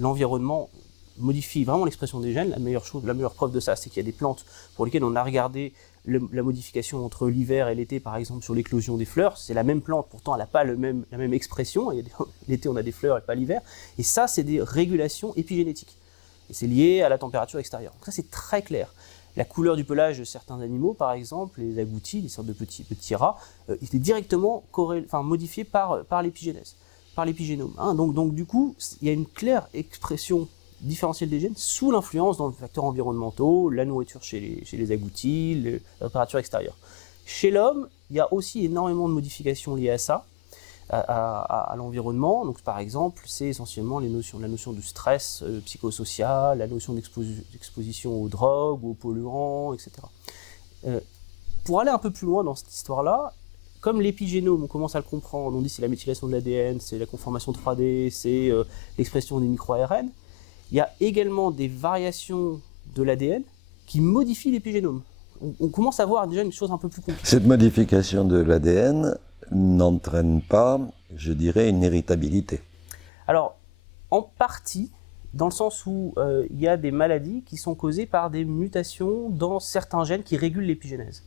l'environnement modifie vraiment l'expression des gènes. La meilleure preuve de ça, c'est qu'il y a des plantes pour lesquelles on a regardé la modification entre l'hiver et l'été, par exemple sur l'éclosion des fleurs. C'est la même plante, pourtant elle n'a pas la même expression. L'été on a des fleurs et pas l'hiver. Et ça, c'est des régulations épigénétiques. Et c'est lié à la température extérieure. Donc ça, c'est très clair. La couleur du pelage de certains animaux, par exemple, les agoutis, les sortes de petits rats, est directement modifié par l'épigénèse, par l'épigénome. Hein. Donc du coup, il y a une claire expression différentielle des gènes sous l'influence dans les facteurs environnementaux, la nourriture chez les agoutis, la température extérieure. Chez l'homme, il y a aussi énormément de modifications liées à ça, à l'environnement. Donc, par exemple, c'est essentiellement la notion du stress psychosocial, la notion d'exposition aux drogues, aux polluants, etc. Pour aller un peu plus loin dans cette histoire-là, comme l'épigénome, on commence à le comprendre, on dit c'est la méthylation de l'ADN, c'est la conformation 3D, c'est l'expression des micro-ARN, il y a également des variations de l'ADN qui modifient l'épigénome. On commence à voir déjà une chose un peu plus compliquée. Cette modification de l'ADN n'entraîne pas, je dirais, une héritabilité. Alors, en partie, dans le sens où il y a des maladies qui sont causées par des mutations dans certains gènes qui régulent l'épigénèse.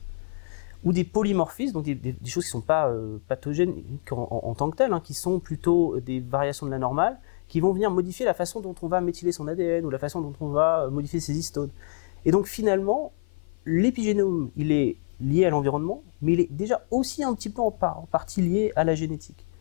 Ou des polymorphismes, donc des choses qui ne sont pas pathogènes en tant que telles, hein, qui sont plutôt des variations de la normale, qui vont venir modifier la façon dont on va méthyler son ADN ou la façon dont on va modifier ses histones. Et donc finalement, l'épigénome, il est lié à l'environnement, mais il est déjà aussi un petit peu en partie lié à la génétique.